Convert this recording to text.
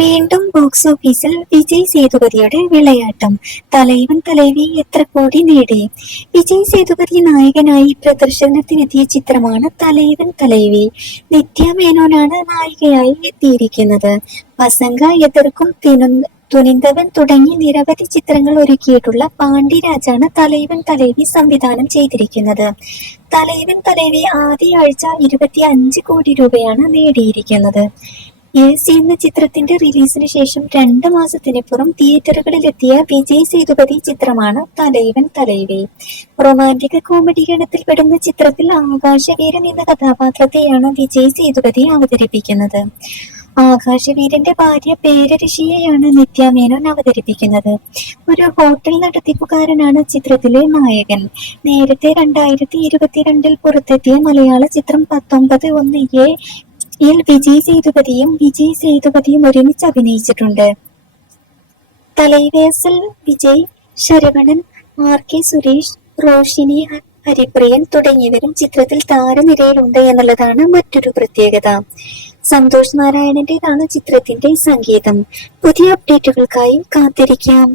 വീണ്ടും ബോക്സ് ഓഫീസിൽ വിജയ് സേതുപതിയുടെ വിളയാട്ടം. തലൈവൻ തലൈവി എത്ര കോടി നേടി? വിജയ് സേതുപതി നായകനായി പ്രദർശനത്തിനെത്തിയ ചിത്രമാണ് തലൈവൻ തലൈവി. നിത്യ മേനോനാണ് നായികയായി എത്തിയിരിക്കുന്നത്. വസങ്ക എതിർക്കും തുനിന്തവൻ തുടങ്ങി നിരവധി ചിത്രങ്ങൾ ഒരുക്കിയിട്ടുള്ള പാണ്ഡിരാജാണ് തലൈവൻ തലൈവി സംവിധാനം ചെയ്തിരിക്കുന്നത്. തലൈവൻ തലൈവി ആദ്യ ആഴ്ച 25 കോടി രൂപയാണ് നേടിയിരിക്കുന്നത്. യെസ് എന്ന ചിത്രത്തിന്റെ റിലീസിന് ശേഷം 2 മാസത്തിനിപ്പുറം തിയേറ്ററുകളിലെത്തിയ വിജയ് സേതുപതി ചിത്രമാണ് തലൈവൻ തലൈവി. റൊമാന്റിക് കോമഡി ഗണത്തിൽപ്പെടുന്ന ചിത്രത്തിൽ ആകാശവീരൻ എന്ന കഥാപാത്രത്തെയാണ് വിജയ് സേതുപതി അവതരിപ്പിക്കുന്നത്. ആകാശവീരന്റെ ഭാര്യ പേരരിഷിയെയാണ് നിത്യ മേനോൻ അവതരിപ്പിക്കുന്നത്. ഒരു ഹോട്ടൽ നടത്തിപ്പുകാരനാണ് ചിത്രത്തിലെ നായകൻ. നേരത്തെ 2022 പുറത്തെത്തിയ മലയാള ചിത്രം 19(1)A യിൽ വിജയ് സേതുപതിയും ഒരുമിച്ച് അഭിനയിച്ചിട്ടുണ്ട്. തലൈവേസിൽ വിജയ്, ശരവണൻ, RK സുരേഷ്, റോഷിനി ഹരിപ്രിയൻ തുടങ്ങിയവരും ചിത്രത്തിൽ താരനിരയിലുണ്ട് എന്നുള്ളതാണ് മറ്റൊരു പ്രത്യേകത. സന്തോഷ് നാരായണന്റേതാണ് ചിത്രത്തിന്റെ സംഗീതം. പുതിയ അപ്ഡേറ്റുകൾക്കായി കാത്തിരിക്കാം.